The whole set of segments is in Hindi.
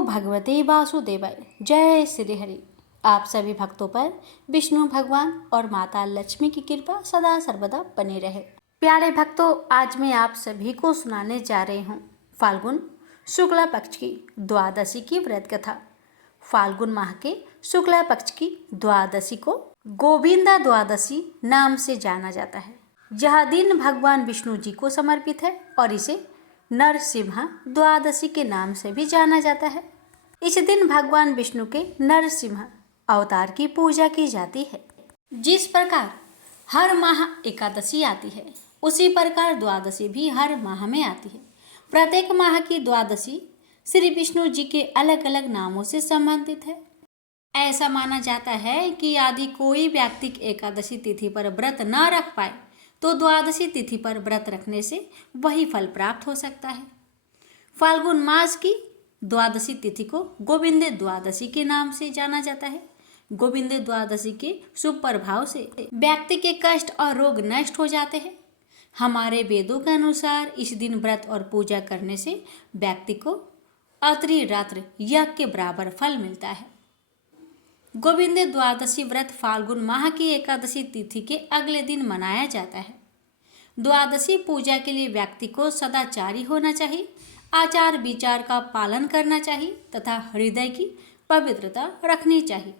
नमो भगवते वासुदेवाय। जय श्री हरि। आप सभी भक्तों पर विष्णु भगवान और माता लक्ष्मी की कृपा सदा सर्वदा बनी रहे। प्यारे भक्तों, आज मैं आप सभी को सुनाने जा रही हूँ फाल्गुन शुक्ला पक्ष की द्वादशी की व्रत कथा। फाल्गुन माह के शुक्ला पक्ष की द्वादशी को गोविंदा द्वादशी नाम से जाना जाता है। यह दिन भगवान विष्णु जी को समर्पित है और इसे नरसिम्हा द्वादशी के नाम से भी जाना जाता है। इस दिन भगवान विष्णु के नरसिम्हा अवतार की पूजा की जाती है। जिस प्रकार हर माह एकादशी आती है, उसी प्रकार द्वादशी भी हर माह में आती है। प्रत्येक माह की द्वादशी श्री विष्णु जी के अलग अलग नामों से संबंधित है। ऐसा माना जाता है कि यदि कोई व्यक्ति एकादशी तिथि पर व्रत न रख पाए तो द्वादशी तिथि पर व्रत रखने से वही फल प्राप्त हो सकता है। फाल्गुन मास की द्वादशी तिथि को गोविंद द्वादशी के नाम से जाना जाता है। गोविंद द्वादशी के शुभ प्रभाव से व्यक्ति के कष्ट और रोग नष्ट हो जाते हैं। हमारे वेदों के अनुसार इस दिन व्रत और पूजा करने से व्यक्ति को अत्रि रात्र यज्ञ के बराबर फल मिलता है। गोविंद द्वादशी व्रत फाल्गुन माह की एकादशी तिथि के अगले दिन मनाया जाता है। द्वादशी पूजा के लिए व्यक्ति को सदाचारी होना चाहिए, आचार विचार का पालन करना चाहिए तथा हृदय की पवित्रता रखनी चाहिए।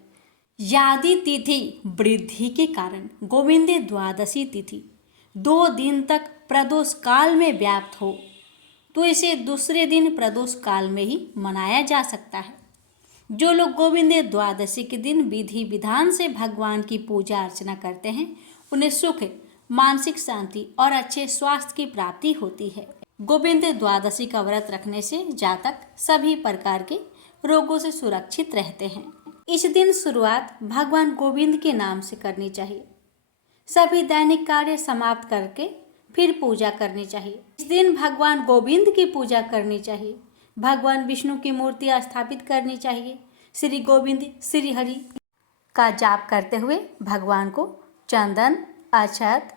यदि तिथि वृद्धि के कारण गोविंद द्वादशी तिथि 2 दिन तक प्रदोष काल में व्याप्त हो तो इसे दूसरे दिन प्रदोष काल में ही मनाया जा सकता है। जो लोग गोविंद द्वादशी के दिन विधि विधान से भगवान की पूजा अर्चना करते हैं, उन्हें सुख, मानसिक शांति और अच्छे स्वास्थ्य की प्राप्ति होती है। गोविंद द्वादशी का व्रत रखने से जातक सभी प्रकार के रोगों से सुरक्षित रहते हैं। इस दिन शुरुआत भगवान गोविंद के नाम से करनी चाहिए। सभी दैनिक कार्य समाप्त करके फिर पूजा करनी चाहिए। इस दिन भगवान गोविंद की पूजा करनी चाहिए। भगवान विष्णु की मूर्ति स्थापित करनी चाहिए। श्री गोविंद श्री हरि का जाप करते हुए भगवान को चंदन, अक्षत,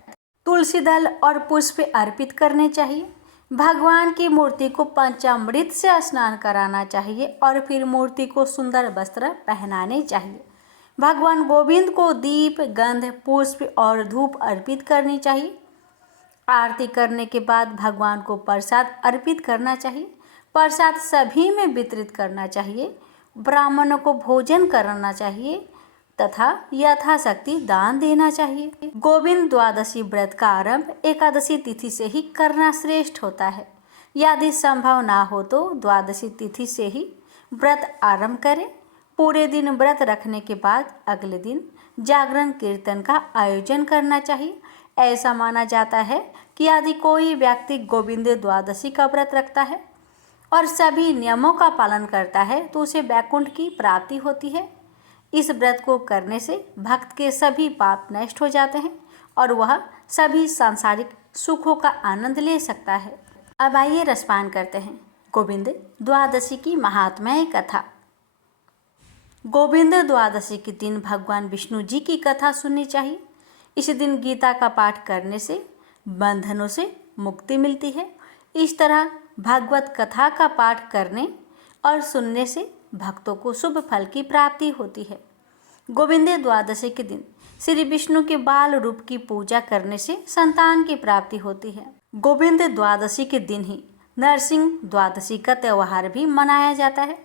तुलसी दल और पुष्प अर्पित करने चाहिए। भगवान की मूर्ति को पंचामृत से स्नान कराना चाहिए और फिर मूर्ति को सुंदर वस्त्र पहनाने चाहिए। भगवान गोविंद को दीप, गंध, पुष्प और धूप अर्पित करनी चाहिए। आरती करने के बाद भगवान को प्रसाद अर्पित करना चाहिए। प्रसाद सभी में वितरित करना चाहिए। ब्राह्मणों को भोजन कराना चाहिए तथा यथाशक्ति दान देना चाहिए। गोविंद द्वादशी व्रत का आरंभ एकादशी तिथि से ही करना श्रेष्ठ होता है। यदि संभव ना हो तो द्वादशी तिथि से ही व्रत आरंभ करें। पूरे दिन व्रत रखने के बाद अगले दिन जागरण कीर्तन का आयोजन करना चाहिए। ऐसा माना जाता है कि यदि कोई व्यक्ति गोविंद द्वादशी का व्रत रखता है और सभी नियमों का पालन करता है तो उसे वैकुंठ की प्राप्ति होती है। इस व्रत को करने से भक्त के सभी पाप नष्ट हो जाते हैं और वह सभी सांसारिक सुखों का आनंद ले सकता है। अब आइए रसपान करते हैं गोविंद द्वादशी की महात्म्य कथा। गोविंद द्वादशी के दिन भगवान विष्णु जी की कथा सुननी चाहिए। इस दिन गीता का पाठ करने से बंधनों से मुक्ति मिलती है। इस तरह भागवत कथा का पाठ करने और सुनने से भक्तों को शुभ फल की प्राप्ति होती है। गोविंद द्वादशी के दिन श्री विष्णु के बाल रूप की पूजा करने से संतान की प्राप्ति होती है। गोविंद द्वादशी के दिन ही नरसिंह द्वादशी का त्यौहार भी मनाया जाता है।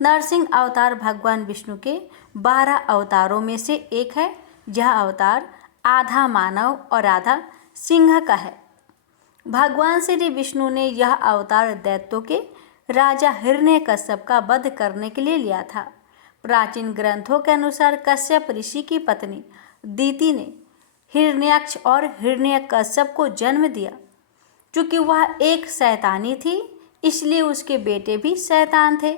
नरसिंह अवतार भगवान विष्णु के 12 अवतारों में से एक है। यह अवतार आधा मानव और आधा सिंह का है। भगवान श्री विष्णु ने यह अवतार दैत्यों के राजा हिरण्यकश्यप का वध करने के लिए लिया था। प्राचीन ग्रंथों के अनुसार कश्यप ऋषि की पत्नी दीति ने हिरण्याक्ष और हिरण्यकश्यप को जन्म दिया। चूँकि वह एक शैतानी थी, इसलिए उसके बेटे भी शैतान थे।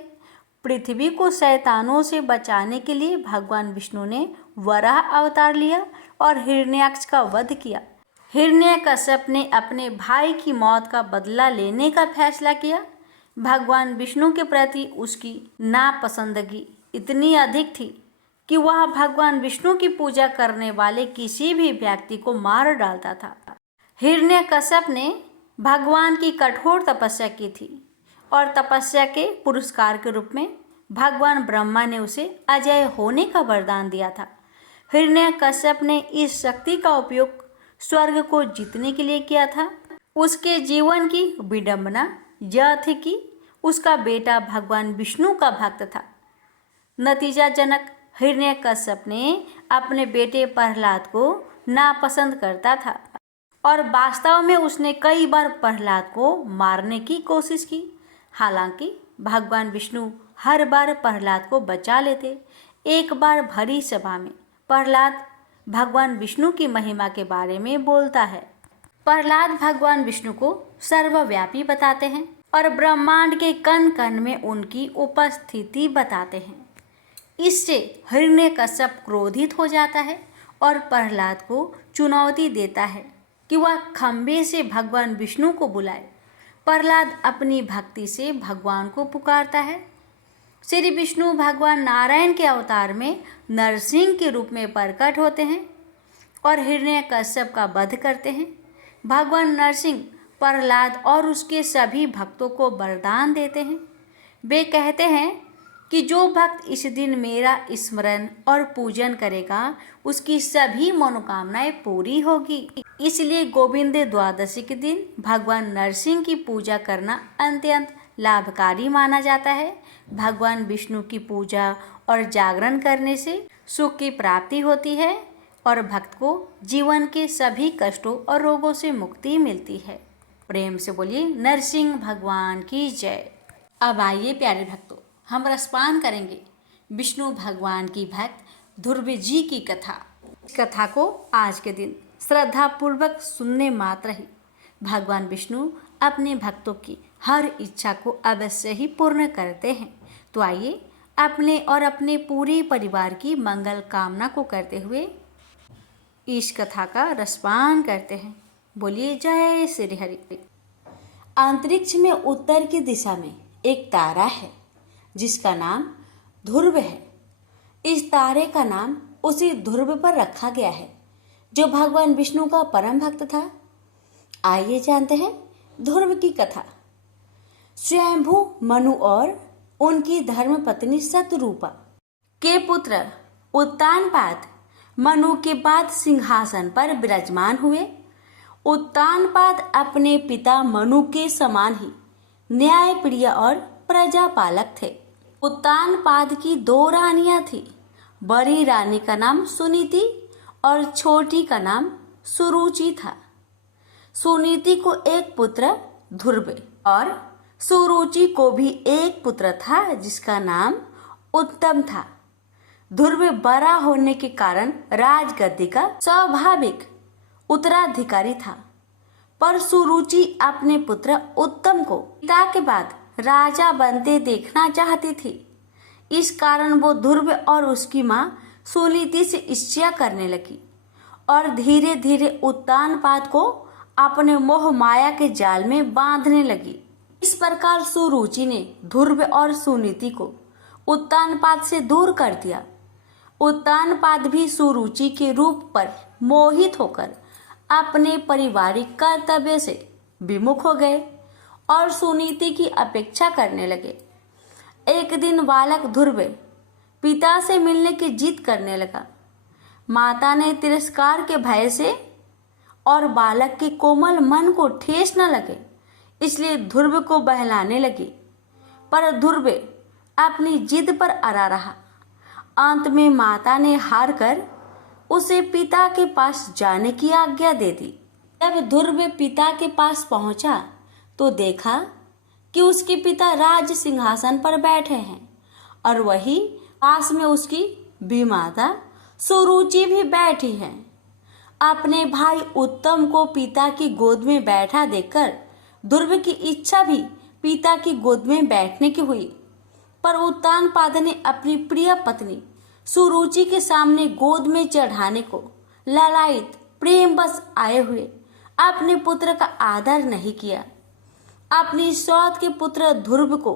पृथ्वी को शैतानों से बचाने के लिए भगवान विष्णु ने वराह अवतार लिया और हिरण्याक्ष का वध किया। हिरण्यकश्यप ने अपने भाई की मौत का बदला लेने का फैसला किया। भगवान विष्णु के प्रति उसकी नापसंदगी इतनी अधिक थी कि वह भगवान विष्णु की पूजा करने वाले किसी भी व्यक्ति को मार डालता था। हिरण्यकश्यप ने भगवान की कठोर तपस्या की थी और तपस्या के पुरस्कार के रूप में भगवान ब्रह्मा ने उसे अजय होने का वरदान दिया था। हिरण्यकश्यप ने इस शक्ति का उपयोग स्वर्ग को जीतने के लिए किया था। उसके जीवन की विडंबना यह थी कि उसका बेटा भगवान विष्णु का भक्त था। नतीजाजनक हिरण्यकश्यप ने अपने बेटे प्रहलाद को नापसंद करता था और वास्तव में उसने कई बार प्रहलाद को मारने की कोशिश की। हालांकि भगवान विष्णु हर बार प्रहलाद को बचा लेते। एक बार भरी सभा में प्रहलाद भगवान विष्णु की महिमा के बारे में बोलता है। प्रहलाद भगवान विष्णु को सर्वव्यापी बताते हैं और ब्रह्मांड के कण कण में उनकी उपस्थिति बताते हैं। इससे हिरण्यकश्यप क्रोधित हो जाता है और प्रहलाद को चुनौती देता है कि वह खंबे से भगवान विष्णु को बुलाए। प्रहलाद अपनी भक्ति से भगवान को पुकारता है। श्री विष्णु भगवान नारायण के अवतार में नरसिंह के रूप में प्रकट होते हैं और हिरण्यकश्यप का वध करते हैं। भगवान नरसिंह प्रहलाद और उसके सभी भक्तों को वरदान देते हैं। वे कहते हैं कि जो भक्त इस दिन मेरा स्मरण और पूजन करेगा उसकी सभी मनोकामनाएं पूरी होगी। इसलिए गोविंद द्वादशी के दिन भगवान नरसिंह की पूजा करना अत्यंत लाभकारी माना जाता है। भगवान विष्णु की पूजा और जागरण करने से सुख की प्राप्ति होती है और भक्त को जीवन के सभी कष्टों और रोगों से मुक्ति मिलती है। प्रेम से बोलिए नरसिंह भगवान की जय। अब आइए प्यारे भक्तों, हम रसपान करेंगे विष्णु भगवान की भक्त ध्रुव जी की कथा। इस कथा को आज के दिन श्रद्धा पूर्वक सुनने मात्र ही भगवान विष्णु अपने भक्तों की हर इच्छा को अवश्य ही पूर्ण करते हैं। तो आइए अपने और अपने पूरे परिवार की मंगल कामना को करते हुए इस कथा का रसपान करते हैं। बोलिए जय श्री हरि। अंतरिक्ष में उत्तर की दिशा में एक तारा है जिसका नाम ध्रुव है। इस तारे का नाम उसी ध्रुव पर रखा गया है जो भगवान विष्णु का परम भक्त था। आइए जानते हैं ध्रुव की कथा। स्वयंभू मनु और उनकी धर्मपत्नी शतरूपा के पुत्र उत्तानपाद मनु के बाद सिंहासन पर विराजमान हुए। उत्तानपाद अपने पिता मनु के समान ही न्यायप्रिय और प्रजापालक थे। उत्तानपाद की 2 रानियां थी। बड़ी रानी का नाम सुनीति और छोटी का नाम सुरुचि था। सुनीति को एक पुत्र ध्रुव और सुरुचि को भी एक पुत्र था जिसका नाम उत्तम था। ध्रुव बड़ा होने के कारण राजगद्दी का स्वाभाविक उत्तराधिकारी था, पर सुरुचि अपने पुत्र उत्तम को पिता के बाद राजा बनते देखना चाहती थी। इस कारण वो ध्रुव और उसकी माँ सुनीति से ईर्ष्या करने लगी और धीरे धीरे उत्तानपाद को अपने मोह माया के जाल में बांधने लगी। इस प्रकार सुरुचि ने ध्रुव और सुनीति को उत्तानपाद से दूर कर दिया। उत्तानपाद भी सुरुचि के रूप पर मोहित होकर अपने पारिवारिक कर्तव्य से विमुख हो गए और सुनीति की अपेक्षा करने लगे। एक दिन बालक ध्रुव पिता से मिलने की जिद करने लगा। माता ने तिरस्कार के भय से और बालक के कोमल मन को ठेस न लगे इसलिए ध्रुव को बहलाने लगी, पर ध्रुव अपनी जिद पर अड़ा रहा। अंत में माता ने हार कर उसे पिता के पास जाने की आज्ञा दे दी। जब ध्रुव पिता के पास पहुंचा तो देखा कि उसके पिता राज सिंहासन पर बैठे हैं और वही पास में उसकी बीमाता सुरुचि भी बैठी है। अपने भाई उत्तम को पिता की गोद में बैठा देखकर ध्रुव की इच्छा भी पिता की गोद में बैठने की हुई, पर उत्तानपाद ने अपनी प्रिय पत्नी सुरुचि के सामने गोद में चढ़ाने को लालायित प्रेम बस आए हुए अपने पुत्र का आदर नहीं किया। अपनी सौत के पुत्र ध्रुव को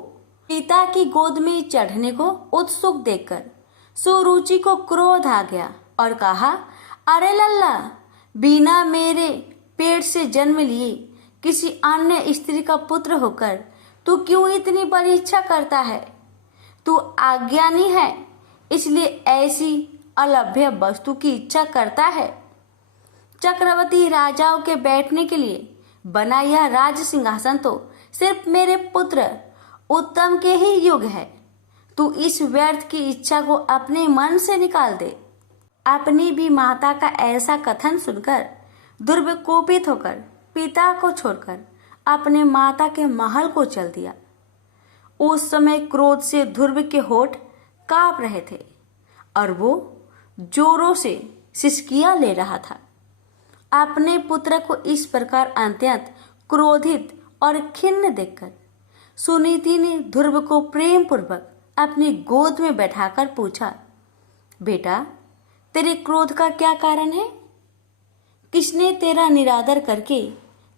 पिता की गोद में चढ़ने को उत्सुक देखकर सुरुचि को क्रोध आ गया और कहा, अरे लल्ला, बिना मेरे पेट से जन्म लिए किसी अन्य स्त्री का पुत्र होकर तू क्यों इतनी बड़ी इच्छा करता है? तू अज्ञानी है, इसलिए ऐसी अलभ्य वस्तु की इच्छा करता है। चक्रवर्ती राजाओं के बैठने के लिए बना यह राज सिंहासन तो सिर्फ मेरे पुत्र उत्तम के ही युग है। तू इस व्यर्थ की इच्छा को अपने मन से निकाल दे। अपनी भी माता का ऐसा कथन सुनकर ध्रुव कोपित होकर पिता को छोड़कर अपने माता के महल को चल दिया। उस समय क्रोध से ध्रुव के होठ कांप रहे थे और वो जोरों से सिसकियां ले रहा था। अपने पुत्र को इस प्रकार अत्यंत क्रोधित और खिन्न देखकर सुनीति ने ध्रुव को प्रेम पूर्वक अपनी गोद में बैठाकर पूछा, बेटा, तेरे क्रोध का क्या कारण है? किसने तेरा निरादर करके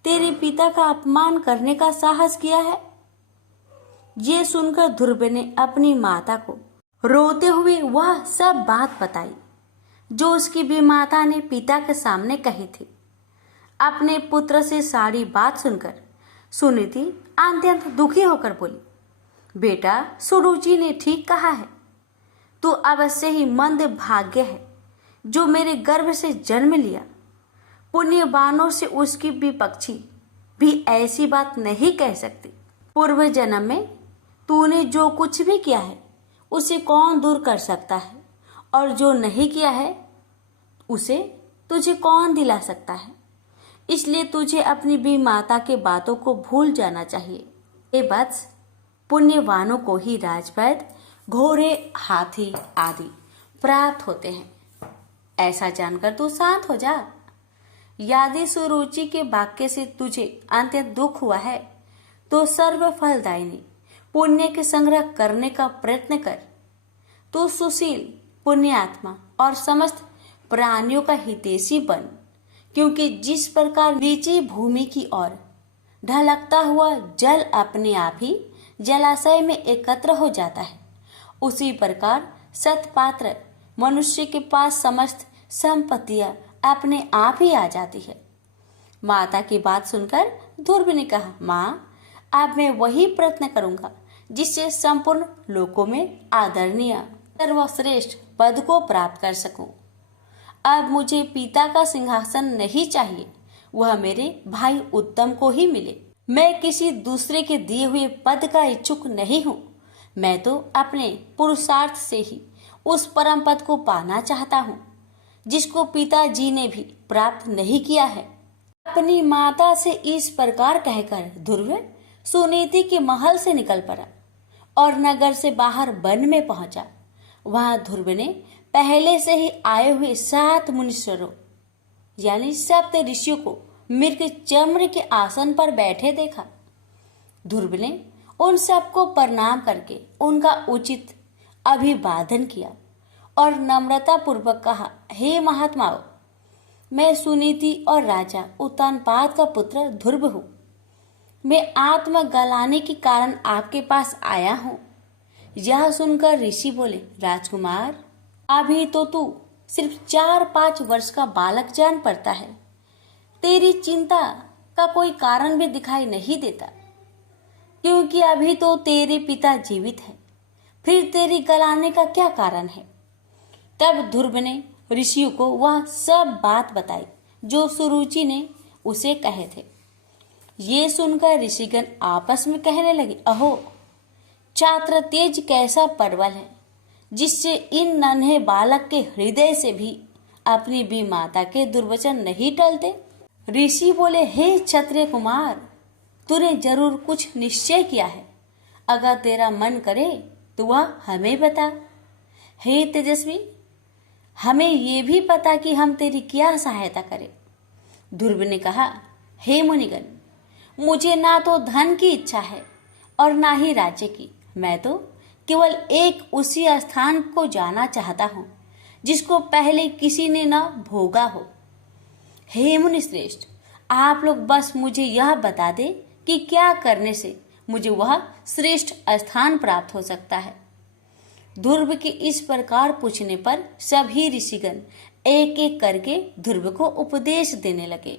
तेरे पिता का अपमान करने का साहस किया है? ये सुनकर ध्रुव ने अपनी माता को रोते हुए वह सब बात बताई जो उसकी भी माता ने पिता के सामने कही थी। अपने पुत्र से सारी बात सुनकर सुनीति अत्यंत दुखी होकर बोली, बेटा, सुरुचि ने ठीक कहा है। तू अवश्य ही मंद भाग्य है जो मेरे गर्भ से जन्म लिया। पुण्यवानों से उसकी विपक्षी भी ऐसी बात नहीं कह सकती। पूर्व जन्म में तूने जो कुछ भी किया है उसे कौन दूर कर सकता है, और जो नहीं किया है उसे तुझे कौन दिला सकता है। इसलिए तुझे अपनी भी माता के बातों को भूल जाना चाहिए। ये वत्स, पुण्यवानों को ही राजवैद, घोड़े, हाथी आदि प्राप्त होते हैं। ऐसा जानकर तू शांत हो जा। यदि सुरुचि के वाक्य से तुझे अत्यंत दुख हुआ है तो सर्व फलदायिनी पुण्य के संग्रह करने का प्रयत्न कर। तू सुशील, पुण्यात्मा और समस्त प्राणियों का हितैषी बन, क्योंकि जिस प्रकार नीची भूमि की ओर ढलकता हुआ जल अपने आप ही जलाशय में एकत्र हो जाता है, उसी प्रकार सत्पात्र मनुष्य के पास समस्त संपत्तियां अपने आप ही आ जाती है। माता की बात सुनकर ध्रुव ने कहा, माँ, अब मैं वही प्रयत्न करूंगा जिससे संपूर्ण लोकों में आदरणीय सर्वश्रेष्ठ पद को प्राप्त कर सकूं। अब मुझे पिता का सिंहासन नहीं चाहिए, वह मेरे भाई उत्तम को ही मिले। मैं किसी दूसरे के दिए हुए पद का इच्छुक नहीं हूँ। मैं तो अपने पुरुषार्थ से ही उस परम पद को पाना चाहता हूँ जिसको पिताजी ने भी प्राप्त नहीं किया है। अपनी माता से इस प्रकार कहकर ध्रुव सुनीति के महल से निकल पड़ा और नगर से बाहर वन में पहुंचा। वहां ध्रुव ने पहले से ही आए हुए 7 मुनीश्वरों यानी सप्त ऋषियों को मृग चम्र के आसन पर बैठे देखा। ध्रुव ने उन सबको प्रणाम करके उनका उचित अभिवादन किया और नम्रता पूर्वक कहा, हे महात्माओं, मैं सुनीति और राजा उत्तानपाद का पुत्र ध्रुव हूँ। मैं आत्मा गलाने के कारण आपके पास आया हूँ। यह सुनकर ऋषि बोले, राजकुमार, अभी तो तू सिर्फ 4-5 वर्ष का बालक जान पड़ता है। तेरी चिंता का कोई कारण भी दिखाई नहीं देता, क्योंकि अभी तो तेरे पिता जीवित हैं। फिर तेरी गलाने का क्या कारण है? तब ध्रुव ने ऋषियों को वह सब बात बताई जो सुरुचि ने उसे कहे थे। ये सुनकर ऋषिगण आपस में कहने लगे, अहो, छात्र तेज कैसा परवल है जिससे इन नन्हे बालक के हृदय से भी अपनी भी माता के दुर्वचन नहीं टलते। ऋषि बोले, हे क्षत्रिय कुमार, तूने जरूर कुछ निश्चय किया है। अगर तेरा मन करे तो वह हमें बता। हे तेजस्वी, हमें ये भी पता कि हम तेरी क्या सहायता करें। ध्रुव ने कहा, हे मुनिगण, मुझे ना तो धन की इच्छा है और ना ही राज्य की। मैं तो केवल एक उसी स्थान को जाना चाहता हूँ जिसको पहले किसी ने न भोगा हो। हे मुनि श्रेष्ठ, आप लोग बस मुझे यह बता दे कि क्या करने से मुझे वह श्रेष्ठ स्थान प्राप्त हो सकता है। ध्रुव के इस प्रकार पूछने पर सभी ऋषिगण एक एक करके ध्रुव को उपदेश देने लगे।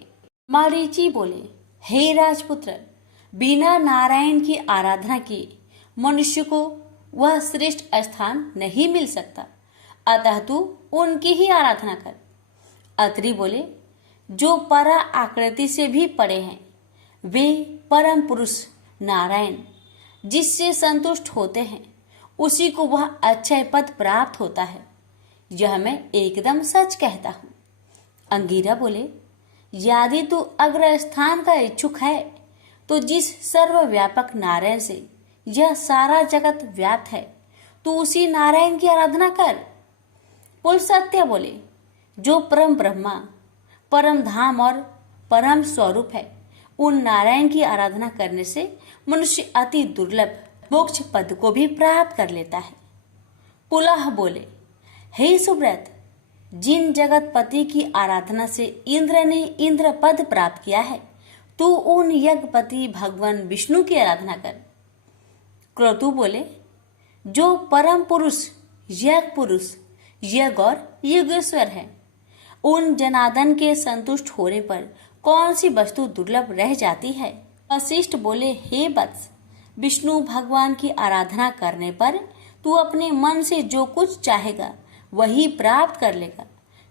मरीचि बोले, हे राजपुत्र, बिना नारायण की आराधना किए मनुष्य को वह श्रेष्ठ स्थान नहीं मिल सकता, अतः तू उनकी ही आराधना कर। अत्रि बोले, जो परा आकृति से भी पड़े हैं वे परम पुरुष नारायण जिससे संतुष्ट होते हैं उसी को वह अक्षय पद प्राप्त होता है, यह मैं एकदम सच कहता हूँ। अंगिरा बोले, यदि तू अग्र स्थान का इच्छुक है तो जिस सर्वव्यापक नारायण से यह सारा जगत व्याप्त है तू उसी नारायण की आराधना कर। पुलस्त्य बोले, जो परम ब्रह्मा, परम धाम और परम स्वरूप है, उन नारायण की आराधना करने से मनुष्य अति दुर्लभ मोक्ष पद को भी प्राप्त कर लेता है। पुलह बोले, हे सुव्रत, जिन जगतपति की आराधना से इंद्र ने इंद्र पद प्राप्त किया है, तू उन यज्ञपति भगवान विष्णु की आराधना कर। क्रतु बोले, जो परम पुरुष, यज्ञ पुरुष, यज्ञ और युगेश्वर है, उन जनार्दन के संतुष्ट होने पर कौन सी वस्तु दुर्लभ रह जाती है। वशिष्ठ बोले, हे वत्स, विष्णु भगवान की आराधना करने पर तू अपने मन से जो कुछ चाहेगा वही प्राप्त कर लेगा,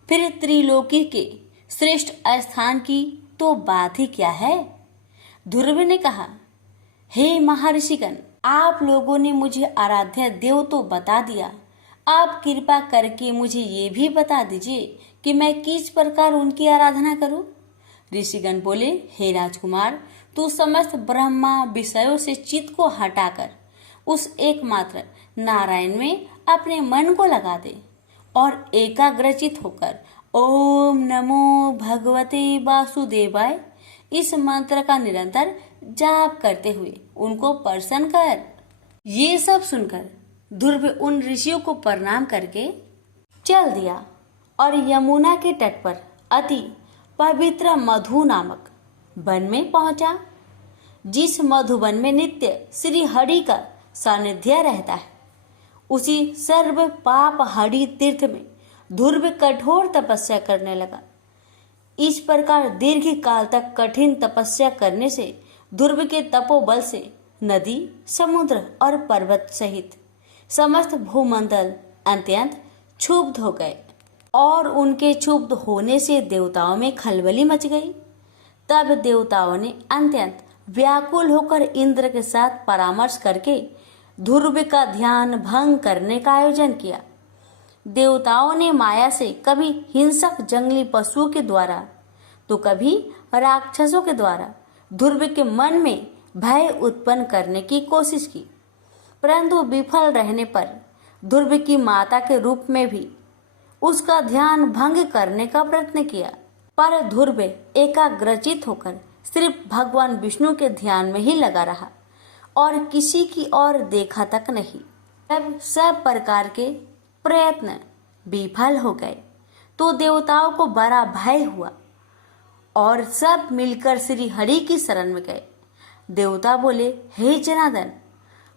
फिर त्रिलोकी के श्रेष्ठ स्थान की तो बात ही क्या है। ध्रुव ने कहा, हे महर्षिगण, आप लोगों ने मुझे आराध्य देव तो बता दिया, आप कृपा करके मुझे ये भी बता दीजिए कि मैं किस प्रकार उनकी आराधना करूं। ऋषिगण बोले, हे राजकुमार, तू समस्त ब्रह्मा विषयों से चित्त को हटाकर उस एकमात्र नारायण में अपने मन को लगा दे और एकाग्रचित होकर ओम नमो भगवते वासुदेवाय इस मंत्र का निरंतर जाप करते हुए उनको प्रसन्न कर। ये सब सुनकर ध्रुव उन ऋषियों को प्रणाम करके चल दिया और यमुना के तट पर अति पवित्र मधु नामक वन में पहुंचा, जिस मधुवन में नित्य श्री हरि का सानिध्य रहता है। उसी सर्व पाप हरि तीर्थ में ध्रुव कठोर तपस्या करने लगा। इस प्रकार दीर्घ काल तक कठिन तपस्या करने से ध्रुव के तपोबल से नदी, समुद्र और पर्वत सहित समस्त भूमंडल अत्यंत क्षुब्ध हो गए और उनके क्षुब्ध होने से देवताओं में खलबली मच गई। तब देवताओं ने अत्यंत व्याकुल होकर इंद्र के साथ परामर्श करके ध्रुव का ध्यान भंग करने का आयोजन किया। देवताओं ने माया से कभी हिंसक जंगली पशुओं के द्वारा तो कभी राक्षसों के द्वारा ध्रुव के मन में भय उत्पन्न करने की कोशिश की, परंतु विफल रहने पर ध्रुव की माता के रूप में भी उसका ध्यान भंग करने का प्रयत्न किया, पर ध्रुव एकाग्रचित होकर सिर्फ भगवान विष्णु के ध्यान में ही लगा रहा और किसी की ओर देखा तक नहीं। जब सब प्रकार के प्रयत्न विफल हो गए तो देवताओं को बड़ा भय हुआ और सब मिलकर श्री हरि की शरण में गए। देवता बोले, हे जनार्दन,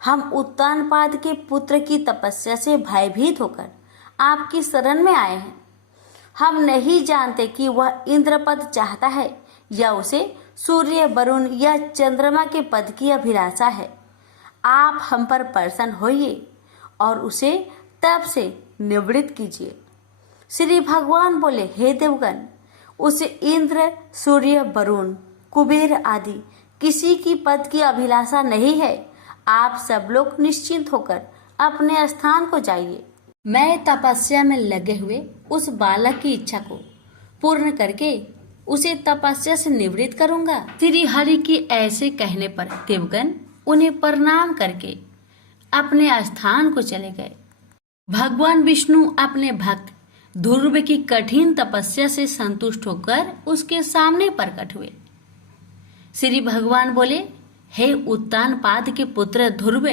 हम उत्तानपाद के पुत्र की तपस्या से भयभीत होकर आपकी शरण में आए हैं। हम नहीं जानते कि वह इंद्रपद चाहता है या उसे सूर्य, वरुण या चंद्रमा के पद की अभिलाषा है। आप हम पर प्रसन्न होइए और उसे तप से निवृत्त कीजिए। श्री भगवान बोले, हे देवगण, उसे इंद्र, सूर्य, वरुण, कुबेर आदि किसी की पद की अभिलाषा नहीं है। आप सब लोग निश्चिंत होकर अपने स्थान को जाइए। मैं तपस्या में लगे हुए उस बालक की इच्छा को पूर्ण करके उसे तपस्या से निवृत्त करूंगा। श्री हरि की ऐसे कहने पर देवगण उन्हें प्रणाम करके अपने स्थान को चले गए। भगवान विष्णु अपने भक्त ध्रुव की कठिन तपस्या से संतुष्ट होकर उसके सामने प्रकट हुए। श्री भगवान बोले, हे उत्तानपाद के पुत्र ध्रुव,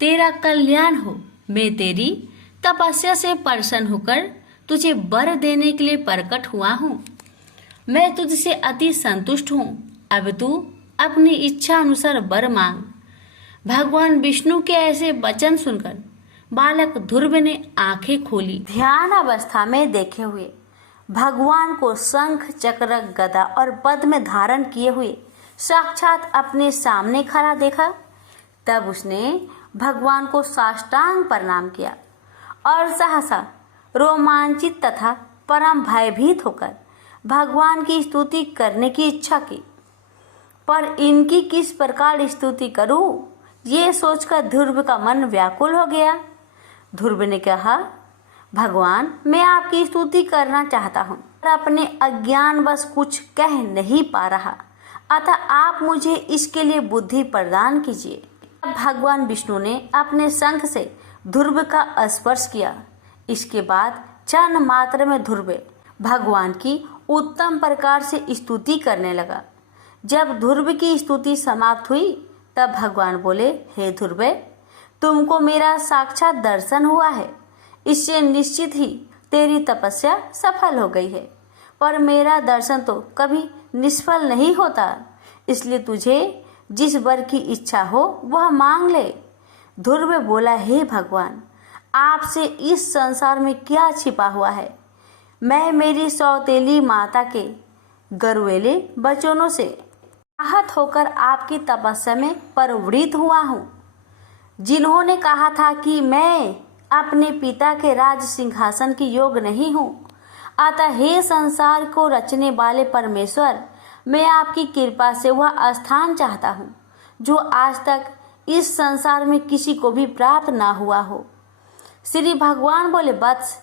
तेरा कल्याण हो। मैं तेरी तपस्या से प्रसन्न होकर तुझे वर देने के लिए प्रकट हुआ हूँ। मैं तुझसे अति संतुष्ट हूँ। अब तू अपनी इच्छा अनुसार वर मांग। भगवान विष्णु के ऐसे वचन सुनकर बालक ध्रुव ने आंखें खोली। ध्यान अवस्था में देखे हुए भगवान को शंख, चक्र, गदा और पद्म में धारण किए हुए साक्षात अपने सामने खड़ा देखा। तब उसने भगवान को साष्टांग प्रणाम किया और सहसा रोमांचित तथा परम भयभीत होकर भगवान की स्तुति करने की इच्छा की। पर इनकी किस प्रकार स्तुति करूं, ये सोचकर ध्रुव का मन व्याकुल हो गया। ध्रुव ने कहा, भगवान, मैं आपकी स्तुति करना चाहता हूँ पर अपने अज्ञानवश कुछ कह नहीं पा रहा, अतः आप मुझे इसके लिए बुद्धि प्रदान कीजिए। भगवान विष्णु ने अपने शंख से ध्रुव का स्पर्श किया। इसके बाद क्षण मात्र में ध्रुव भगवान की उत्तम प्रकार से स्तुति करने लगा। जब ध्रुव की स्तुति समाप्त हुई तब भगवान बोले, हे ध्रुव, तुमको मेरा साक्षात दर्शन हुआ है, इससे निश्चित ही तेरी तपस्या सफल हो गई है। पर मेरा दर्शन तो कभी निष्फल नहीं होता, इसलिए तुझे जिस वर की इच्छा हो वह मांग ले। ध्रुव बोला, हे भगवान, आपसे इस संसार में क्या छिपा हुआ है। मैं मेरी सौतेली माता के गरुएले वचनों से आहत होकर आपकी तपस्या में प्रवृत्त हुआ हूँ, जिन्होंने कहा था कि मैं अपने पिता के राज सिंहासन की योग्य नहीं हूँ। अतः हे संसार को रचने वाले परमेश्वर, मैं आपकी कृपा से वह स्थान चाहता हूँ जो आज तक इस संसार में किसी को भी प्राप्त ना हुआ हो। श्री भगवान बोले, वत्स,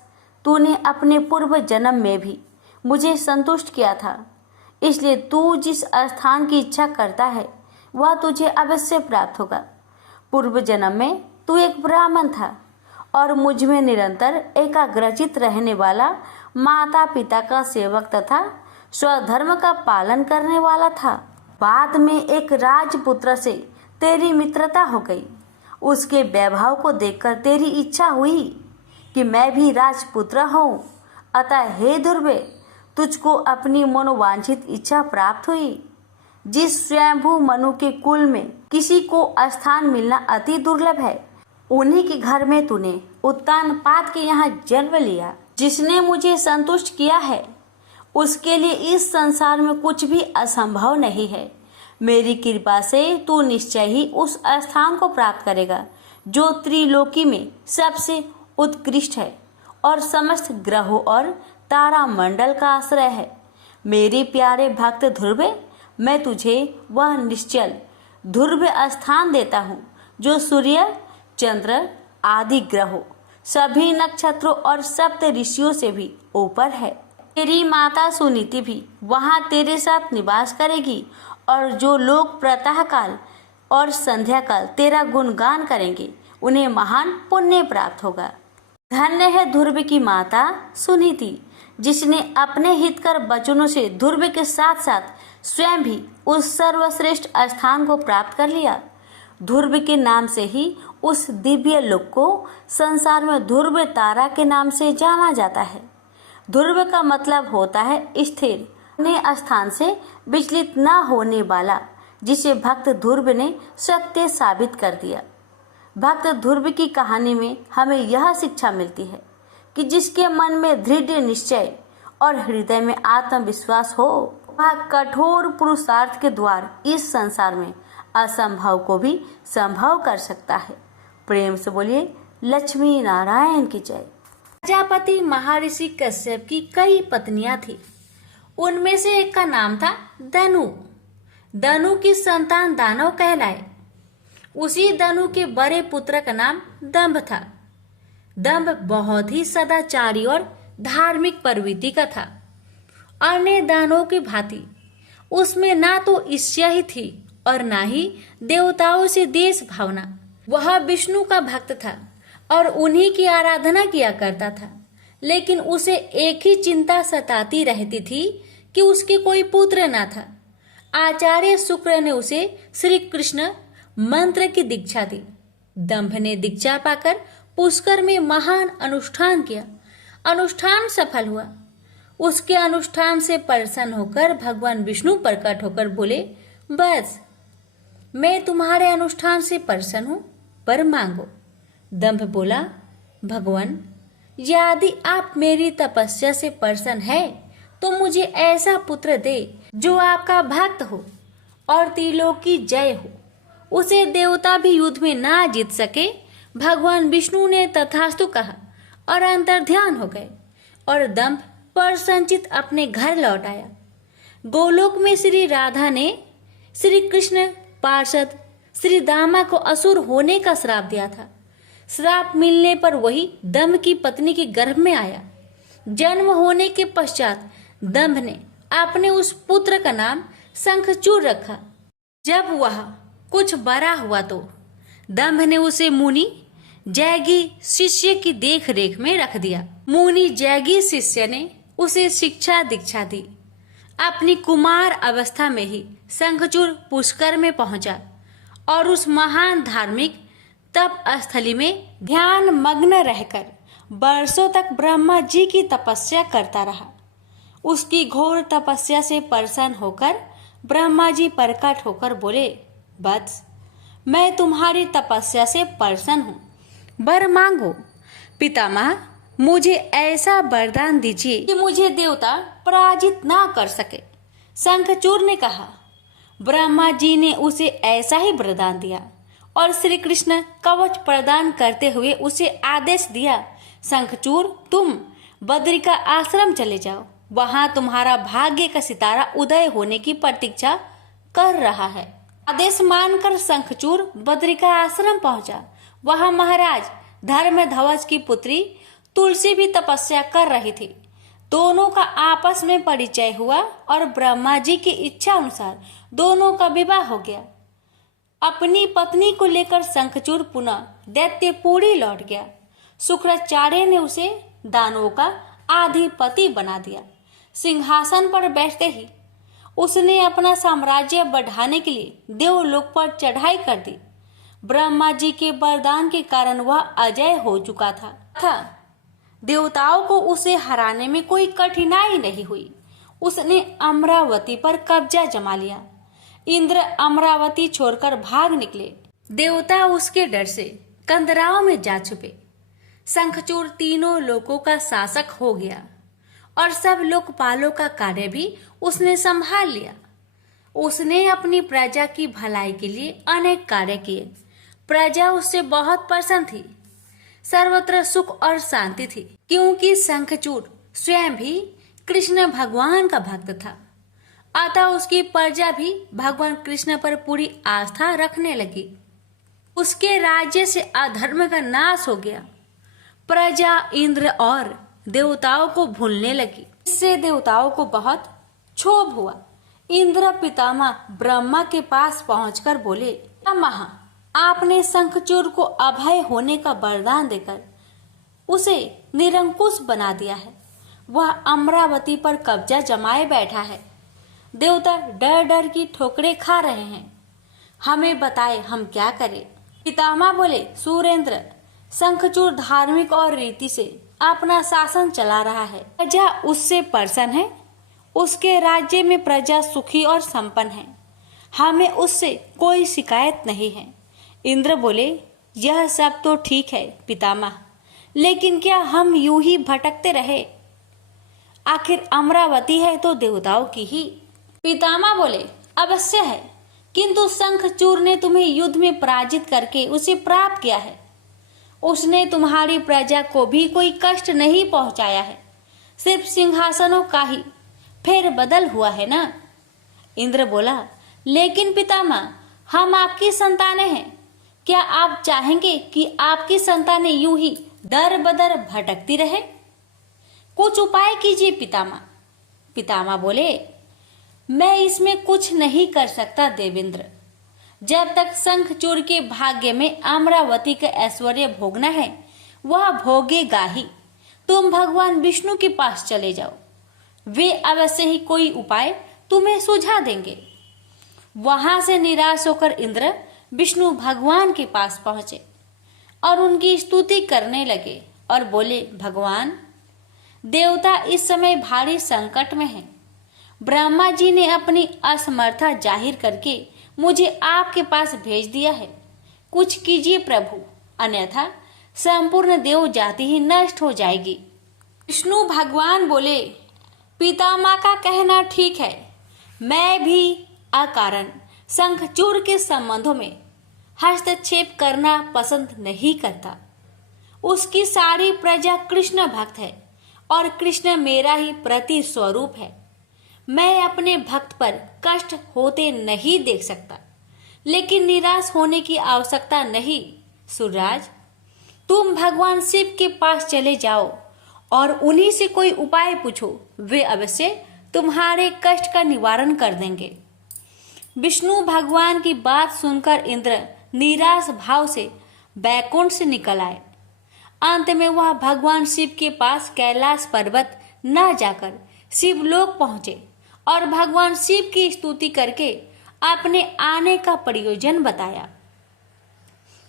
तूने अपने पूर्व जन्म में भी मुझे संतुष्ट किया था, इसलिए तू जिस स्थान की इच्छा करता है वह तुझे अवश्य प्राप्त होगा। पूर्व जन्म में तू एक ब्राह्मण था और मुझ में निरंतर एकाग्रचित रहने वाला माता पिता का सेवक तथा स्वधर्म का पालन करने वाला था। बाद में एक राजपुत्र से तेरी मित्रता हो गई। उसके वैभव को देखकर तेरी इच्छा हुई कि मैं भी राजपुत्र हूँ। अतः हे ध्रुव, तुझको अपनी मनोवांछित इच्छा प्राप्त हुई। जिस स्वयंभू मनु के कुल में किसी को स्थान मिलना अति दुर्लभ है, उन्हीं के घर में तूने उत्तानपाद के यहाँ जन्म लिया। जिसने मुझे संतुष्ट किया है उसके लिए इस संसार में कुछ भी असंभव नहीं है। मेरी कृपा से तू निश्चय ही उस स्थान को प्राप्त करेगा जो त्रिलोकी में सबसे उत्कृष्ट है और समस्त ग्रहों और तारा मंडल का आश्रय है। मेरे प्यारे भक्त ध्रुव, मैं तुझे वह निश्चल ध्रुव स्थान देता हूँ जो सूर्य, चंद्र आदि ग्रहों, सभी नक्षत्रों और सप्त ऋषियों से भी ऊपर है। तेरी माता सुनीति भी वहाँ तेरे साथ निवास करेगी और जो लोग प्रातः काल और संध्या काल तेरा गुणगान करेंगे उन्हें महान पुण्य प्राप्त होगा। धन्य है ध्रुव की माता सुनीति, जिसने अपने हितकर वचनों से ध्रुव के साथ साथ स्वयं भी उस सर्वश्रेष्ठ स्थान को प्राप्त कर लिया। ध्रुव के नाम से ही उस दिव्य लोक को संसार में ध्रुव तारा के नाम से जाना जाता है। ध्रुव का मतलब होता है स्थिर, अपने स्थान से विचलित न होने वाला, जिसे भक्त ध्रुव ने सत्य साबित कर दिया। भक्त ध्रुव की कहानी में हमें यह शिक्षा मिलती है कि जिसके मन में दृढ़ निश्चय और हृदय में आत्मविश्वास हो, वह कठोर पुरुषार्थ के द्वार इस संसार में असंभव को भी संभव कर सकता है। प्रेम से बोलिए लक्ष्मी नारायण की जय। प्रजापति महर्षि कश्यप की कई पत्नियां थी। उनमें से एक का नाम था दनु। दनु की संतान दानव कहलाए। उसी दनु के बड़े पुत्र का नाम दंभ था। दंभ बहुत ही सदाचारी और धार्मिक प्रवृत्ति का था। अन्य दानवों की भांति उसमें ना तो ईर्ष्या ही थी और ना ही देवताओं से देश भावना। वह विष्णु का भक्त था और उन्हीं की आराधना किया करता था। लेकिन उसे एक ही चिंता सताती रहती थी कि उसके कोई पुत्र ना था। आचार्य शुक्र ने उसे श्री कृष्ण मंत्र की दीक्षा दी। दंभ ने दीक्षा पाकर पुष्कर में महान अनुष्ठान किया। अनुष्ठान सफल हुआ। उसके अनुष्ठान से प्रसन्न होकर भगवान विष्णु प्रकट होकर बोले, बस मैं तुम्हारे अनुष्ठान से प्रसन्न हूं, पर मांगो। दंभ बोला, भगवान, यदि आप मेरी तपस्या से प्रसन्न है तो मुझे ऐसा पुत्र दे जो आपका भक्त हो और त्रिलोक की जय हो। उसे देवता भी युद्ध में ना जीत सके, भगवान विष्णु ने तथास्तु कहा और अंतर्ध्यान हो गए और दंभ पर संचित अपने घर लौट आया। गोलोक में श्री राधा ने श्री कृष्ण पार्षद श्री दामा को असुर होने का श्राप दिया था। श्राप मिलने पर वही दंभ की पत्नी के गर्भ में आया। जन्म होने के पश्चात दंभ ने अपने उस पुत्र का नाम शंखचूड़ रखा। जब वह कुछ बड़ा हुआ तो दंभ ने उसे मुनि जैगी शिष्य की देख रेख में रख दिया। मुनि जैगी शिष्य ने उसे शिक्षा दीक्षा दी। अपनी कुमार अवस्था में ही शंखचूड़ पुष्कर में पहुंचा और उस महान धार्मिक तप स्थली में ध्यान मग्न रहकर वर्षों तक ब्रह्मा जी की तपस्या करता रहा। उसकी घोर तपस्या से प्रसन्न होकर ब्रह्मा जी प्रकट होकर बोले, वत्स, मैं तुम्हारी तपस्या से प्रसन्न हूँ, वर मांगो। पितामह, मुझे ऐसा वरदान दीजिए कि मुझे देवता पराजित ना कर सके। शंखचूड़ ने कहा। ब्रह्मा जी ने उसे ऐसा ही वरदान दिया और श्री कृष्ण कवच प्रदान करते हुए उसे आदेश दिया, शंखचूड़, तुम बद्रिका आश्रम चले जाओ, वहां तुम्हारा भाग्य का सितारा उदय होने की प्रतीक्षा कर रहा है। आदेश मानकर शंखचूड़ बद्रिका आश्रम पहुंचा। वहां महाराज धर्मध्वज की पुत्री तुलसी भी तपस्या कर रही थी। दोनों का आपस में परिचय हुआ और ब्रह्मा जी की इच्छा अनुसार दोनों का विवाह हो गया। अपनी पत्नी को लेकर शंखचूड़ पुनः दैत्यपुरी लौट गया। शुक्राचार्य ने उसे दानवों का अधिपति बना दिया। सिंहासन पर बैठते ही उसने अपना साम्राज्य बढ़ाने के लिए देवलोक पर चढ़ाई कर दी। ब्रह्मा जी के वरदान के कारण वह अजय हो चुका था। देवताओं को उसे हराने में कोई कठिनाई नहीं हुई। उसने अमरावती पर कब्जा जमा लिया। इंद्र अमरावती छोड़कर भाग निकले। देवता उसके डर से कंदराओं में जा छुपे। शंखचूड़ तीनों लोकों का शासक हो गया और सब लोकपालों का कार्य भी उसने संभाल लिया। उसने अपनी प्रजा की भलाई के लिए अनेक कार्य किए। प्रजा उससे बहुत प्रसन्न थी। सर्वत्र सुख और शांति थी, क्योंकि शंखचूड़ स्वयं भी कृष्ण भगवान का भक्त था। अतः उसकी प्रजा भी भगवान कृष्ण पर पूरी आस्था रखने लगी। उसके राज्य से अधर्म का नाश हो गया। प्रजा इंद्र और देवताओं को भूलने लगी। इससे देवताओं को बहुत क्षोभ हुआ। इंद्र पितामह ब्रह्मा के पास पहुंचकर बोले, पितामह, आपने शंखचूड़ को अभय होने का वरदान देकर उसे निरंकुश बना दिया है। वह अमरावती पर कब्जा जमाए बैठा है। देवता डर डर की ठोकरें खा रहे हैं। हमें बताए हम क्या करें। पितामह बोले, सुरेंद्र, शंखचूड़ धार्मिक और रीति से अपना शासन चला रहा है। प्रजा उससे प्रसन्न है। उसके राज्य में प्रजा सुखी और संपन्न है। हमें उससे कोई शिकायत नहीं है। इंद्र बोले, यह सब तो ठीक है पितामह, लेकिन क्या हम यूं ही भटकते रहे? आखिर अमरावती है तो देवताओं की ही। पितामह बोले, अवश्य है, किंतु शंखचूड़ ने तुम्हें युद्ध में पराजित करके उसे प्राप्त किया है। उसने तुम्हारी प्रजा को भी कोई कष्ट नहीं पहुंचाया है। सिर्फ सिंहासनों का ही फेर बदल हुआ है ना। इंद्र बोला, लेकिन पितामह, हम आपकी संतानें हैं। क्या आप चाहेंगे कि आपकी संतानें यूं ही दर बदर भटकती रहे? कुछ उपाय कीजिए पितामह। पितामह बोले, मैं इसमें कुछ नहीं कर सकता देवेंद्र। जब तक शंखचूड़ के भाग्य में अमरावती का ऐश्वर्य भोगना है, वह भोगेगा ही। तुम भगवान विष्णु के पास चले जाओ, वे अवश्य ही कोई उपाय तुम्हें सुझा देंगे। वहां से निराश होकर इंद्र विष्णु भगवान के पास पहुंचे और उनकी स्तुति करने लगे और बोले, भगवान, देवता इस समय भारी संकट में हैं। ब्रह्मा जी ने अपनी असमर्था जाहिर करके मुझे आपके पास भेज दिया है। कुछ कीजिए प्रभु, अन्यथा संपूर्ण देव जाति ही नष्ट हो जाएगी। विष्णु भगवान बोले, पितामह का कहना ठीक है। मैं भी अकारण शंखचूड़ के संबंधों में हस्तक्षेप करना पसंद नहीं करता। उसकी सारी प्रजा कृष्ण भक्त है और कृष्ण मेरा ही प्रति स्वरूप है। मैं अपने भक्त पर कष्ट होते नहीं देख सकता, लेकिन निराश होने की आवश्यकता नहीं। सूर्यराज, तुम भगवान शिव के पास चले जाओ और उन्हीं से कोई उपाय पूछो, वे अवश्य तुम्हारे कष्ट का निवारण कर देंगे। विष्णु भगवान की बात सुनकर इंद्र निराश भाव से बैकुंठ से निकल आए। अंत में वह भगवान शिव के पास कैलाश पर्वत न जाकर शिवलोक पहुंचे और भगवान शिव की स्तुति करके अपने आने का प्रयोजन बताया।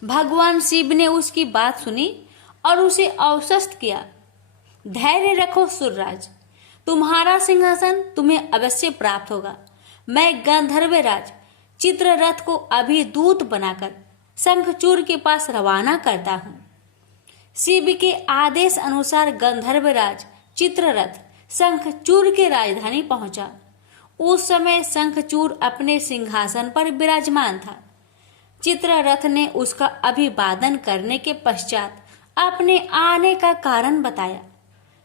भगवान शिव ने उसकी बात सुनी और उसे आश्वस्त किया। धैर्य रखो सूर्यराज, तुम्हारा सिंहासन तुम्हें अवश्य प्राप्त होगा। मैं गंधर्वराज चित्ररथ को अभी दूत बनाकर शंखचूड़ के पास रवाना करता हूँ। शिव के आदेश अनुसार गंधर्वराज चित्ररथ शंखचूड़ के राजधानी पहुंचा। उस समय शंखचूड़ अपने सिंहासन पर विराजमान था। चित्ररथ ने उसका अभिवादन करने के पश्चात अपने आने का कारण बताया।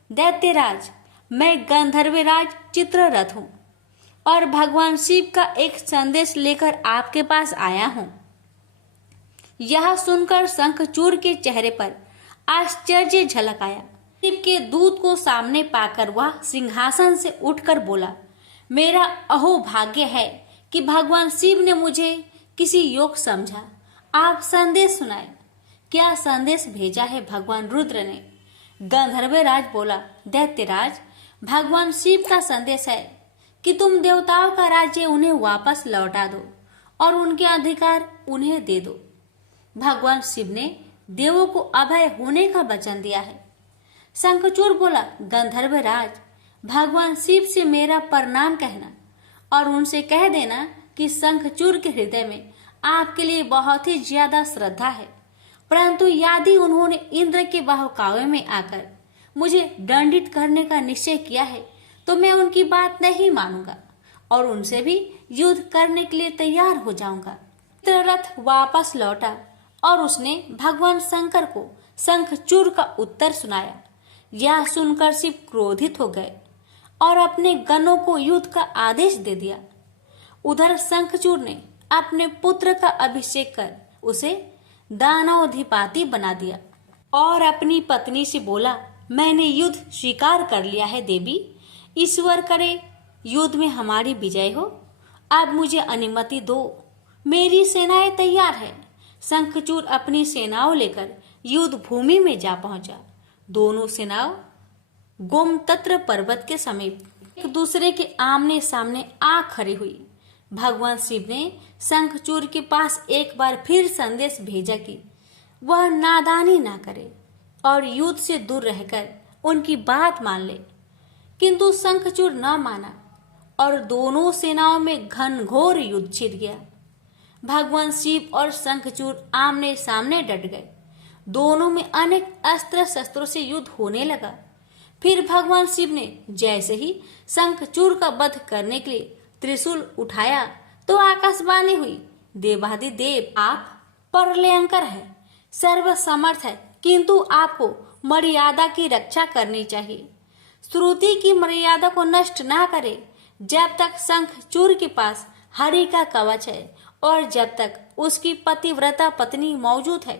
दैत्यराज, मैं गंधर्वराज चित्ररथ हूँ और भगवान शिव का एक संदेश लेकर आपके पास आया हूँ। यह सुनकर शंखचूड़ के चेहरे पर आश्चर्य झलक आया। शिव के दूत को सामने पाकर वह सिंहासन से उठकर बोला, मेरा अहोभाग्य है कि भगवान शिव ने मुझे किसी योग समझा। आप संदेश सुनाए। क्या संदेश भेजा है भगवान रुद्र ने? गंधर्वराज बोला, दैत्यराज, भगवान शिव का संदेश है कि तुम देवताओं का राज्य उन्हें वापस लौटा दो और उनके अधिकार उन्हें दे दो। भगवान शिव ने देवों को अभय होने का वचन दिया है। शंखचूड़ बोला, गंधर्वराज, भगवान शिव से मेरा प्रणाम कहना और उनसे कह देना कि शंखचूड़ के हृदय में आपके लिए बहुत ही ज्यादा श्रद्धा है, परंतु यदि उन्होंने इंद्र के बहकावे में आकर मुझे दंडित करने का निश्चय किया है तो मैं उनकी बात नहीं मानूंगा और उनसे भी युद्ध करने के लिए तैयार हो जाऊंगा। चित्ररथ वापस लौटा और उसने भगवान शंकर को शंखचूड़ का उत्तर सुनाया। यह सुनकर शिव क्रोधित हो गए और अपने गणों को युद्ध का आदेश दे दिया। उधर शंखचूड़ ने अपने पुत्र का अभिषेक कर उसे दानवाधिपति बना दिया और अपनी पत्नी से बोला, मैंने युद्ध स्वीकार कर लिया है देवी, ईश्वर करे युद्ध में हमारी विजय हो। अब मुझे अनुमति दो, मेरी सेनाएं तैयार है। शंखचूड़ अपनी सेनाओं लेकर युद्ध भूमि में जा पहुंचा। दोनों सेनाओं गोमतत्र पर्वत के समीप एक दूसरे के आमने सामने आ खड़ी हुई। भगवान शिव ने शंखचूड़ के पास एक बार फिर संदेश भेजा कि वह नादानी ना करे और युद्ध से दूर रहकर उनकी बात मान ले, किंतु शंखचूड़ न माना और दोनों सेनाओं में घनघोर युद्ध छिड़ गया। भगवान शिव और शंखचूड़ आमने सामने डट गए। दोनों में अनेक अस्त्र शस्त्रों से युद्ध होने लगा। फिर भगवान शिव ने जैसे ही शंखचूड़ का वध करने के लिए त्रिशूल उठाया तो आकाशवाणी हुई, देवाधिदेव आप प्रलयंकर है, सर्वसमर्थ है, किंतु आपको मर्यादा की रक्षा करनी चाहिए। श्रुति की मर्यादा को नष्ट ना करे। जब तक शंखचूड़ के पास हरि का कवच है और जब तक उसकी पतिव्रता पत्नी मौजूद है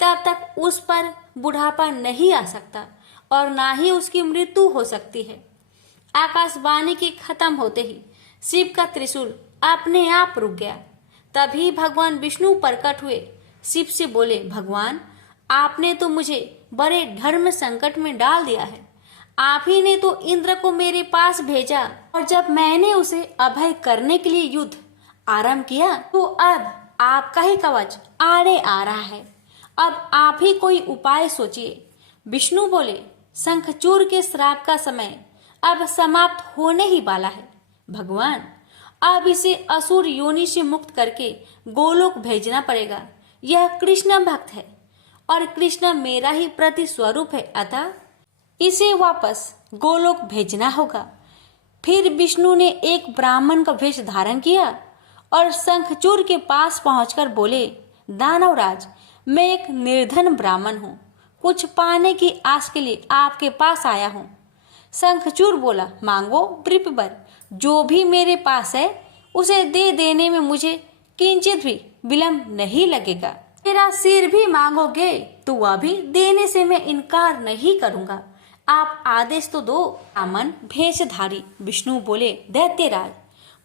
तब तक उस पर बुढ़ापा नहीं आ सकता और ना ही उसकी मृत्यु हो सकती है। आकाशवाणी के खत्म होते ही शिव का त्रिशूल अपने आप रुक गया। तभी भगवान विष्णु प्रकट हुए। शिव से बोले, भगवान आपने तो मुझे बड़े धर्म संकट में डाल दिया है। आप ही ने तो इंद्र को मेरे पास भेजा और जब मैंने उसे अभय करने के लिए युद्ध आरंभ किया तो अब आपका ही कवच आड़े आ रहा है। अब आप ही कोई उपाय सोचिए। विष्णु बोले, शंखचूड़ के श्राप का समय अब समाप्त होने ही वाला है। भगवान अब इसे असुर योनि से मुक्त करके गोलोक भेजना पड़ेगा। यह कृष्ण भक्त है और कृष्ण मेरा ही प्रति स्वरूप है, अतः इसे वापस गोलोक भेजना होगा। फिर विष्णु ने एक ब्राह्मण का वेश धारण किया और शंखचूड़ के पास पहुंचकर बोले, दानवराज, मैं एक निर्धन ब्राह्मण हूँ, कुछ पाने की आस के लिए आपके पास आया हूँ। शंखचूर बोला, मांगो वृषभवर, जो भी मेरे पास है उसे दे देने में मुझे किंचित भी विलंब नहीं लगेगा। मेरा सिर भी मांगोगे तो वह भी देने से मैं इनकार नहीं करूंगा। आप आदेश तो दो। ब्राह्मण भेषधारी विष्णु बोले, दैत्यराज,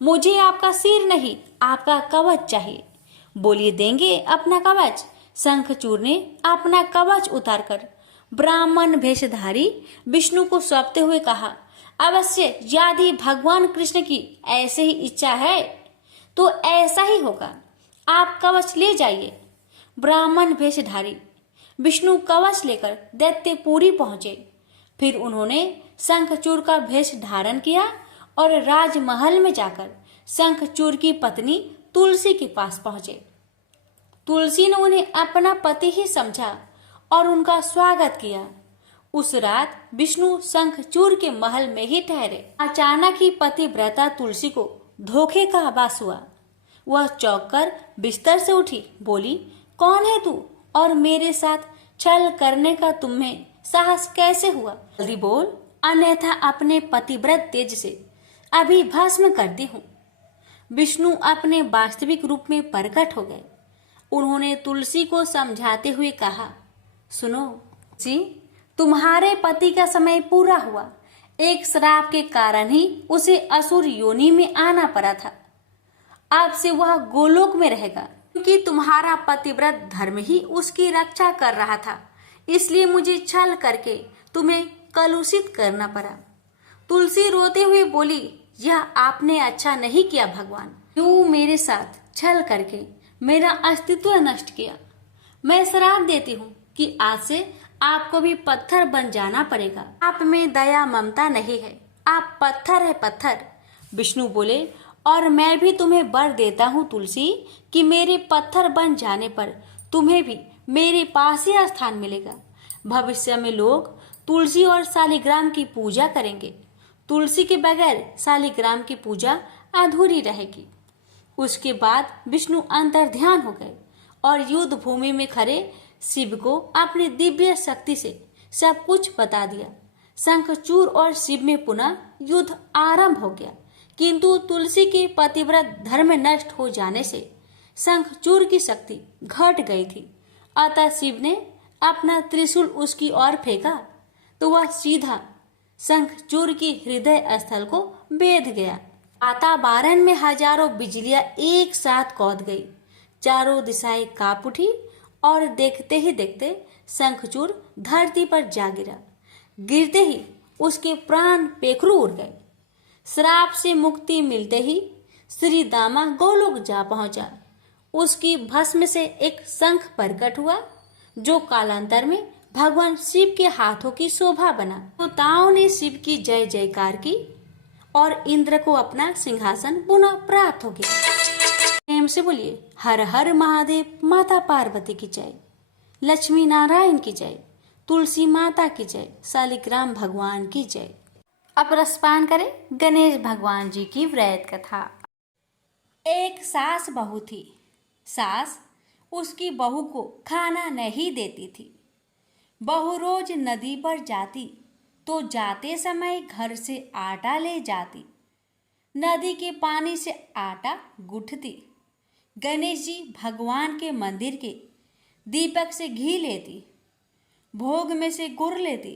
मुझे आपका सिर नहीं, आपका कवच चाहिए। बोलिए, देंगे अपना कवच। शंखचूर ने अपना कवच उतारकर ब्राह्मण भेषधारी विष्णु को सौंपते हुए कहा, अवश्य यदि भगवान कृष्ण की ऐसे ही इच्छा है तो ऐसा ही होगा। आप कवच ले जाइए। ब्राह्मण भेषधारी विष्णु कवच लेकर दैत्यपुरी पहुंचे। फिर उन्होंने शंखचूर का भेष धारण किया और राजमहल में जाकर शंखचूर की पत्नी तुलसी के पास पहुंचे। तुलसी ने उन्हें अपना पति ही समझा और उनका स्वागत किया। उस रात विष्णु शंखचूर के महल में ही ठहरे। अचानक ही पतिव्रता तुलसी को धोखे का आभास हुआ। वह चौंक कर बिस्तर से उठी, बोली, कौन है तू और मेरे साथ छल करने का तुम्हें साहस कैसे हुआ? जल्दी बोल, अन्यथा अपने पतिव्रत तेज से अभी भस्म करती हूँ। विष्णु अपने वास्तविक रूप में प्रकट हो गए। उन्होंने तुलसी को समझाते हुए कहा, सुनो जी, तुम्हारे पति का समय पूरा हुआ। एक श्राप के कारण ही उसे असुर योनि में आना पड़ा था। अब से वह गोलोक में रहेगा, क्योंकि तुम्हारा पतिव्रत धर्म ही उसकी रक्षा कर रहा था। इसलिए मुझे छल करके तुम्हें कलुषित करना पड़ा। तुलसी रोते हुए बोली, यह आपने अच्छा नहीं किया भगवान। क्यों मेरे साथ छल करके मेरा अस्तित्व नष्ट किया? मैं श्राप देती हूँ कि आज से आपको भी पत्थर बन जाना पड़ेगा। आप में दया ममता नहीं है, आप पत्थर है, पत्थर। विष्णु बोले, और मैं भी तुम्हें वर देता हूँ तुलसी कि मेरे पत्थर बन जाने पर तुम्हें भी मेरे पास ही स्थान मिलेगा। भविष्य में लोग तुलसी और शालिग्राम की पूजा करेंगे। तुलसी के बगैर शालिग्राम की पूजा अधूरी रहेगी। उसके बाद विष्णु अंतर्ध्यान हो गए और युद्ध भूमि में खड़े शिव को अपनी दिव्य शक्ति से सब कुछ बता दिया। शंखचूर और शिव में पुनः युद्ध आरंभ हो गया, किंतु तुलसी के पतिव्रत धर्म नष्ट हो जाने से शंखचूर की शक्ति घट गई थी। अतः शिव ने अपना त्रिशूल उसकी ओर फेंका तो वह सीधा शंखचूर की हृदय स्थल को बेध गया। वातावरण में हजारों बिजलियां एक साथ कौंध गई। चारों दिशाएं कांप उठी और देखते ही देखते शंखचूर धरती पर जा गिरा। गिरते ही उसके प्राण पेखरू उड़ गए। श्राप से मुक्ति मिलते ही श्री दामा गोलोक जा पहुंचा। उसकी भस्म से एक शंख प्रकट हुआ, जो कालांतर में भगवान शिव के हाथों की शोभा बना। देवताओं ने शिव की जय जयकार की और इंद्र को अपना सिंहासन पुनः प्राप्त हो गया। प्रेम से बोलिए, हर हर महादेव। माता पार्वती की जय, लक्ष्मी नारायण की जय, तुलसी माता की जय, शालिग्राम भगवान की जय। अब रसपान करें गणेश भगवान जी की व्रत कथा। एक सास बहू थी। सास उसकी बहू को खाना नहीं देती थी। बहू रोज नदी पर जाती तो जाते समय घर से आटा ले जाती। नदी के पानी से आटा गूंथती। गणेश जी भगवान के मंदिर के दीपक से घी लेती। भोग में से गुड़ लेती।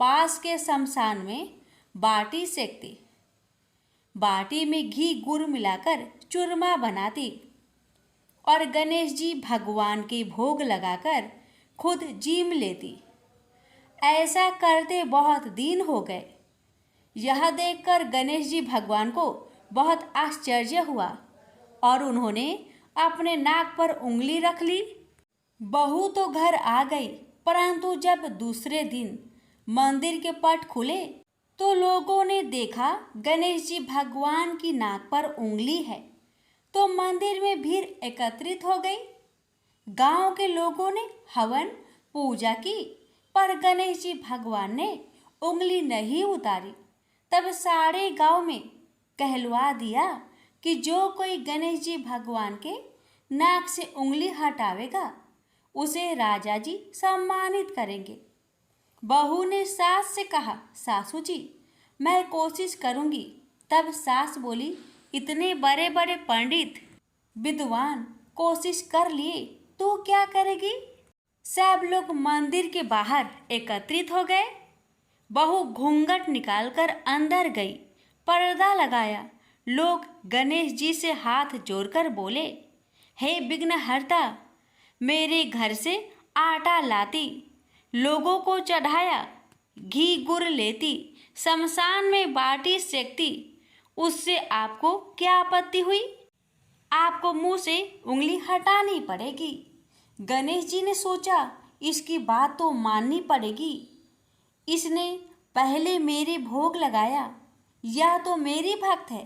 पास के शमशान में बाटी सेकती। बाटी में घी गुड़ मिलाकर चूरमा बनाती और गणेश जी भगवान के भोग लगाकर खुद जीम लेती। ऐसा करते बहुत दिन हो गए। यह देखकर गणेश जी भगवान को बहुत आश्चर्य हुआ और उन्होंने अपने नाक पर उंगली रख ली। बहू तो घर आ गई, परंतु जब दूसरे दिन मंदिर के पट खुले तो लोगों ने देखा गणेश जी भगवान की नाक पर उंगली है, तो मंदिर में भीड़ एकत्रित हो गई। गांव के लोगों ने हवन पूजा की, पर गणेश जी भगवान ने उंगली नहीं उतारी। तब सारे गांव में कहलवा दिया कि जो कोई गणेश जी भगवान के नाक से उंगली हटावेगा उसे राजा जी सम्मानित करेंगे। बहू ने सास से कहा, सासू जी मैं कोशिश करूंगी। तब सास बोली, इतने बड़े बड़े पंडित विद्वान कोशिश कर लिए तो क्या करेगी। सब लोग मंदिर के बाहर एकत्रित हो गए। बहू घूंघट निकालकर अंदर गई, पर्दा लगाया। लोग गणेश जी से हाथ जोड़कर बोले, हे विघ्नहर्ता, मेरे घर से आटा लाती, लोगों को चढ़ाया, घी गुड़ लेती, शमशान में बाटी सेकती, उससे आपको क्या आपत्ति हुई? आपको मुंह से उंगली हटानी पड़ेगी। गणेश जी ने सोचा, इसकी बात तो माननी पड़ेगी। इसने पहले मेरे भोग लगाया, यह तो मेरी भक्त है।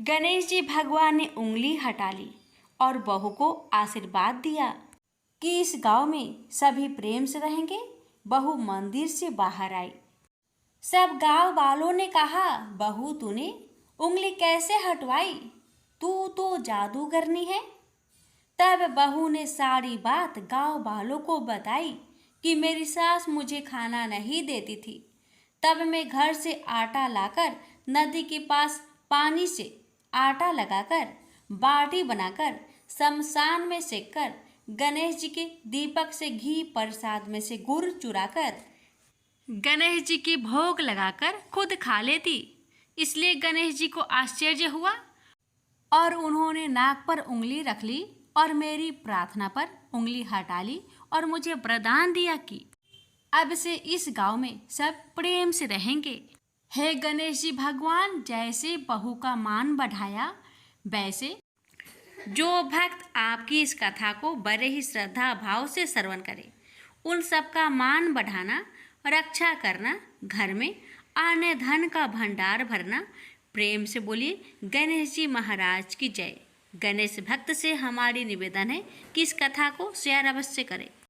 गणेश जी भगवान ने उंगली हटा ली और बहू को आशीर्वाद दिया कि इस गांव में सभी प्रेम से रहेंगे। बहू मंदिर से बाहर आई। सब गांव वालों ने कहा, बहू तूने उंगली कैसे हटवाई? तू तो जादूगरनी है। तब बहू ने सारी बात गांव वालों को बताई कि मेरी सास मुझे खाना नहीं देती थी। तब मैं घर से आटा लाकर नदी के पास पानी से आटा लगाकर बाटी बनाकर शमशान में सेककर गणेश जी के दीपक से घी, प्रसाद में से गुड़ चुराकर गणेश जी की भोग लगाकर खुद खा लेती। इसलिए गणेश जी को आश्चर्य हुआ और उन्होंने नाक पर उंगली रख ली और मेरी प्रार्थना पर उंगली हटा ली और मुझे वरदान दिया कि अब से इस गांव में सब प्रेम से रहेंगे। हे गणेश जी भगवान, जैसे बहू का मान बढ़ाया, वैसे जो भक्त आपकी इस कथा को बड़े ही श्रद्धा भाव से श्रवण करे, उन सबका मान बढ़ाना, रक्षा करना, घर में अन्य धन का भंडार भरना। प्रेम से बोलिए, गणेश जी महाराज की जय। गणेश भक्त से हमारी निवेदन है कि इस कथा को शेयर अवश्य करें।